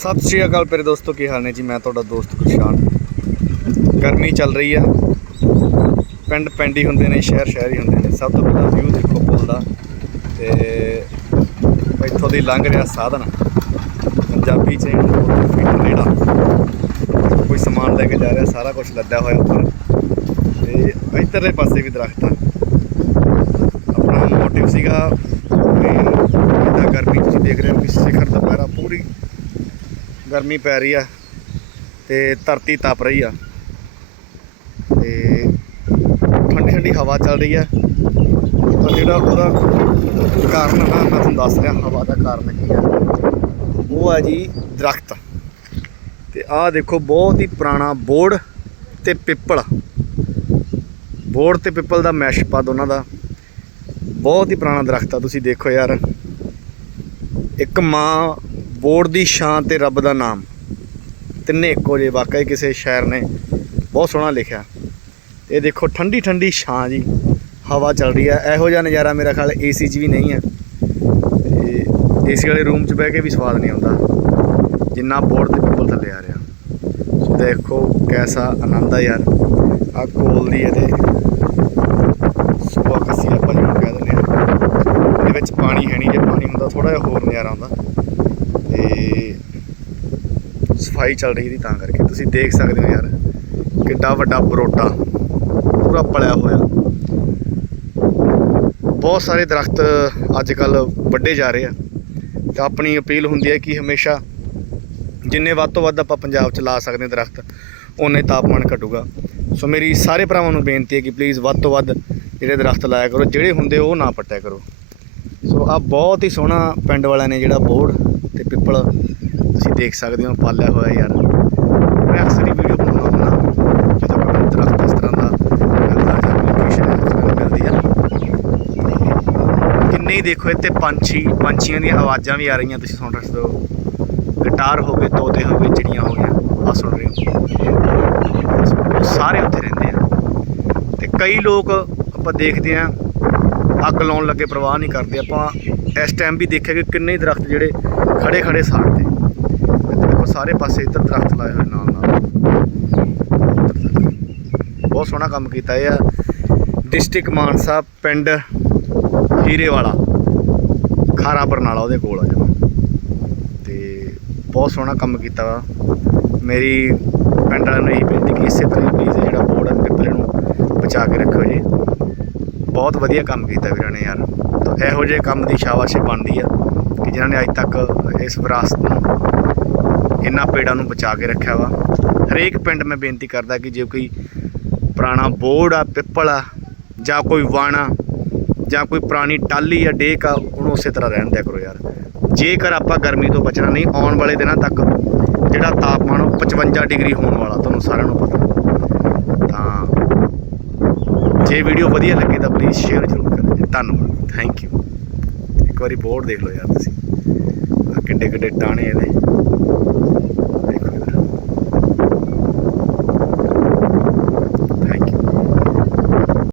ਸਤਿ ਸ਼੍ਰੀ ਅਕਾਲ ਮੇਰੇ ਦੋਸਤੋ, ਕੀ ਹਾਲ ਨੇ ਜੀ? ਮੈਂ ਤੁਹਾਡਾ ਦੋਸਤ ਗੁਰਸ਼ਾਨ ਗਰਮੀ ਚੱਲ ਰਹੀ ਆ। ਪਿੰਡ ਪਿੰਡ ਹੀ ਹੁੰਦੇ ਨੇ, ਸ਼ਹਿਰ ਸ਼ਹਿਰ ਹੀ ਹੁੰਦੇ ਨੇ। ਸਭ ਤੋਂ ਪਹਿਲਾਂ ਵਿਊ ਦੇਖੋ ਪੁੱਲ ਦਾ। ਤੇ ਇੱਥੋਂ ਦੀ ਲੰਘ ਰਿਹਾ ਸਾਧਨ। ਪੰਜਾਬੀ ਚ ਨੇੜਾ। ਕੋਈ ਸਮਾਨ ਲੈ ਕੇ ਜਾ ਰਿਹਾ, ਸਾਰਾ ਕੁਝ ਲੱਦਿਆ ਹੋਇਆ ਉੱਪਰ। ਤੇ ਇੱਧਰਲੇ ਪਾਸੇ ਵੀ ਦਰਖਤ ਆ। ਆਪਣਾ ਮੋਟਿਵ ਸੀਗਾ ਵੀ ਇਹਦਾ ਗਰਮੀ ਤੁਸੀਂ ਦੇਖ ਰਹੇ ਹੋ ਕਿ ਸਿਖਰ ਦੁਪਹਿਰਾ ਪੂਰੀ ਗਰਮੀ ਪੈ ਰਹੀ ਆ ਤੇ ਧਰਤੀ ਤਪ ਰਹੀ ਆ। ਤੇ ਠੰਡੀ ਠੰਡੀ ਹਵਾ ਚੱਲ ਰਹੀ ਆ। ਤਾਂ ਜਿਹੜਾ ਉਹਦਾ ਕਾਰਨ ਆ ਮੈਂ ਤੁਹਾਨੂੰ ਦੱਸ ਰਿਹਾ ਹਵਾ ਦਾ ਕਾਰਨ ਕੀ ਆ। ਉਹ ਆ ਜੀ ਦਰਖਤ। ਤੇ ਆਹ ਦੇਖੋ, ਬਹੁਤ ਹੀ ਪੁਰਾਣਾ ਬੋੜ ਤੇ ਪਿੱਪਲ। ਬੋੜ ਤੇ ਪਿੱਪਲ ਦਾ ਮੈਸ਼ਪ ਆ ਦੋਨਾਂ ਦਾ। ਬਹੁਤ ਹੀ ਪੁਰਾਣਾ ਦਰਖਤ ਆ, ਤੁਸੀਂ ਦੇਖੋ ਯਾਰ। ਇੱਕ ਮਾਂ ਬੋਰਡ ਦੀ ਸ਼ਾਨ ਤੇ ਰੱਬ ਦਾ ਨਾਮ। ਤਿੰਨੇ ਇੱਕੋ ਜਿਹੇ, ਵਾਕਈ ਕਿਸੇ ਸ਼ਾਇਰ ਨੇ ਬਹੁਤ ਸੋਹਣਾ ਲਿਖਿਆ। ਇਹ ਦੇਖੋ ਠੰਡੀ ਠੰਡੀ ਛਾਂ ਜੀ, ਹਵਾ ਚੱਲ ਰਹੀ ਹੈ। ਇਹੋ ਜਿਹਾ ਨਜ਼ਾਰਾ ਮੇਰਾ ਖਿਆਲ ਏਸੀ 'ਚ ਵੀ ਨਹੀਂ ਹੈ। ਤੇ ਏਸੀ ਵਾਲੇ ਰੂਮ 'ਚ ਬਹਿ ਕੇ ਵੀ ਸਵਾਦ ਨਹੀਂ ਆਉਂਦਾ। ਜਿੰਨਾ ਬੋਰਡ ਤੇ ਪਿੱਪਲ ਥੱਲੇ ਆ ਰਿਹਾ। ਸੋ ਦੇਖੋ, ਕੈਸਾ ਆਨੰਦ ਆ ਯਾਰ। ਆ ਕੋਲ ਦੀ ਇਹਦੇ ਸੁਬਾ ਕੱਸੀ ਆਪਾਂ ਕਹਿ ਦਿੰਦੇ ਆ ਇਹਦੇ ਵਿੱਚ ਪਾਣੀ ਹੈ ਨਹੀਂ, ਜੇ ਪਾਣੀ ਹੁੰਦਾ ਥੋੜਾ ਜਿਹਾ ਹੋਰ ਨਜ਼ਾਰਾ ਆਉਂਦਾ। ਤੇ ਸਫ਼ਾਈ ਚੱਲ ਰਹੀ ਦੀ ਤਾਂ ਕਰਕੇ। ਤੁਸੀਂ ਦੇਖ ਸਕਦੇ ਹੋ ਯਾਰ, ਕਿੱਡਾ ਵੱਡਾ ਬਰੋਟਾ ਪੂਰਾ ਪਲਿਆ ਹੋਇਆ। ਬਹੁਤ ਸਾਰੇ ਦਰਖਤ ਅੱਜ ਕੱਲ ਵੱਡੇ ਜਾ ਰਹੇ ਆ। ਤਾਂ ਆਪਣੀ ਅਪੀਲ ਹੁੰਦੀ ਹੈ ਕਿ ਹਮੇਸ਼ਾ ਜਿੰਨੇ ਵੱਧ ਤੋਂ ਵੱਧ ਆਪਾਂ ਪੰਜਾਬ 'ਚ ਲਾ ਸਕਦੇ ਹਾਂ ਦਰਖਤ, ਓਨੇ ਤਾਪਮਾਨ ਘਟੂਗਾ। ਸੋ ਮੇਰੀ ਸਾਰੇ ਭਰਾਵਾਂ ਨੂੰ ਬੇਨਤੀ ਹੈ ਕਿ ਪਲੀਜ਼ ਵੱਧ ਤੋਂ ਵੱਧ ਜਿਹੜੇ ਦਰਖਤ ਲਾਇਆ ਕਰੋ, ਜਿਹੜੇ ਹੁੰਦੇ ਉਹ ਨਾ ਪੱਟਿਆ ਕਰੋ। ਸੋ ਆ ਬਹੁਤ ਹੀ ਸੋਹਣਾ ਪਿੰਡ ਵਾਲਿਆਂ ਨੇ ਜਿਹੜਾ ਬੋਰਡ ਤੇ ਪਿੱਪਲ ਤੁਸੀਂ ਦੇਖ ਸਕਦੇ ਹੋ, ਪਾਲਿਆ ਹੋਇਆ ਯਾਰ। ਮੈਂ ਅਕਸਰ ਹੀ ਵੀਡੀਓ ਬਣਾਉਂਦਾ ਹੁੰਦਾ ਜਦੋਂ ਕੋਈ ਦਰਖਤ ਇਸ ਤਰ੍ਹਾਂ ਦਾ ਮਿਲਦਾ ਜਾਂ ਲੋਕੇਸ਼ਨ ਇਸ ਤਰ੍ਹਾਂ ਮਿਲਦੀ ਆ। ਕਿੰਨੇ ਹੀ ਦੇਖੋ ਇੱਥੇ ਪੰਛੀ, ਪੰਛੀਆਂ ਦੀਆਂ ਆਵਾਜ਼ਾਂ ਵੀ ਆ ਰਹੀਆਂ, ਤੁਸੀਂ ਸੁਣ ਰਹੇ ਹੋ। ਗਿਟਾਰ ਹੋ ਗਏ, ਤੋਤੇ ਹੋ ਗਏ, ਚਿੜੀਆਂ ਹੋ ਗਈਆਂ ਆ ਸੁਣ ਰਹੇ ਹੋ। ਉਹ ਸਾਰੇ ਉੱਥੇ ਰਹਿੰਦੇ ਆ। ਤੇ ਕਈ ਲੋਕ ਆਪਾਂ ਦੇਖਦੇ ਆ ਅੱਗ ਲਾਉਣ ਲੱਗੇ ਪ੍ਰਵਾਹ ਨਹੀਂ ਕਰਦੇ। ਆਪਾਂ ਇਸ ਟਾਈਮ ਵੀ ਦੇਖਿਆ ਕਿ ਕਿੰਨੇ ਹੀ ਦਰਖਤ ਜਿਹੜੇ ਖੜੇ ਖੜੇ ਸਾੜਦੇ ਦੇਖੋ ਸਾਰੇ ਪਾਸੇ ਇੱਧਰ ਦਰਖਤ ਲਾਏ ਹੋਏ ਨਾਲ ਨਾਲ। ਬਹੁਤ ਸੋਹਣਾ ਕੰਮ ਕੀਤਾ ਇਹ ਆ। ਡਿਸਟ੍ਰਿਕਟ ਮਾਨਸਾ ਪਿੰਡ ਹੀਰੇ ਵਾਲਾ ਖਾਰਾ ਬਰਨਾਲਾ ਉਹਦੇ ਕੋਲ ਆ ਜਮਾ ਤੇ ਬਹੁਤ ਸੋਹਣਾ ਕੰਮ ਕੀਤਾ ਵਾ। ਮੇਰੀ ਪਿੰਡ ਵਾਲਿਆਂ ਨੂੰ ਇਹੀ ਬੇਨਤੀ ਕਿ ਇਸੇ ਤਰ੍ਹਾਂ ਪਲੀਜ਼ ਜਿਹੜਾ ਬੋਰਡ ਹੈ ਪਿੱਪਲੇ ਨੂੰ ਬਚਾ ਕੇ ਰੱਖਿਓ ਬਹੁਤ ਵਧੀਆ ਕੰਮ ਕੀਤਾ ਵੀਰਾਂ ਨੇ ਯਾਰ। ਤਾਂ ਇਹੋ ਜਿਹੇ ਕੰਮ ਦੀ ਸ਼ਾਬਾਸ਼ੀ ਬਣਦੀ ਆ ਕਿ ਜਿਨ੍ਹਾਂ ਨੇ ਅੱਜ ਤੱਕ ਇਸ ਵਿਰਾਸਤ ਨੂੰ ਇਹਨਾਂ ਪੇੜਾਂ ਨੂੰ ਬਚਾ ਕੇ ਰੱਖਿਆ ਵਾ। ਹਰੇਕ ਪਿੰਡ ਮੈਂ ਬੇਨਤੀ ਕਰਦਾ ਕਿ ਜੇ ਕੋਈ ਪੁਰਾਣਾ ਬੋੜ ਆ, ਪਿੱਪਲ ਆ, ਜਾਂ ਕੋਈ ਵਾਣਾ ਜਾਂ ਕੋਈ ਪੁਰਾਣੀ ਟਾਲੀ ਆ, ਡੇਕ ਆ, ਉਹਨੂੰ ਉਸੇ ਤਰ੍ਹਾਂ ਰਹਿਣ ਦਿਆ ਕਰੋ ਯਾਰ। ਜੇਕਰ ਆਪਾਂ ਗਰਮੀ ਤੋਂ ਬਚਣਾ ਨਹੀਂ, ਆਉਣ ਵਾਲੇ ਦਿਨਾਂ ਤੱਕ ਜਿਹੜਾ ਤਾਪਮਾਨ ਉਹ 55 ਡਿਗਰੀ ਹੋਣ ਵਾਲਾ, ਤੁਹਾਨੂੰ ਸਾਰਿਆਂ ਨੂੰ ਪਤਾ। ਜੇ ਵੀਡੀਓ ਵਧੀਆ ਲੱਗੇ ਤਾਂ ਪਲੀਜ਼ ਸ਼ੇਅਰ ਜ਼ਰੂਰ ਕਰੋ ਜੀ। ਧੰਨਵਾਦ। ਥੈਂਕ ਯੂ ਇੱਕ ਵਾਰੀ ਬੋਰਡ ਦੇਖ ਲਓ ਯਾਰ ਤੁਸੀਂ। ਕਿੱਡੇ ਕਿੱਡੇ ਟਾਣੇ ਇਹਦੇ।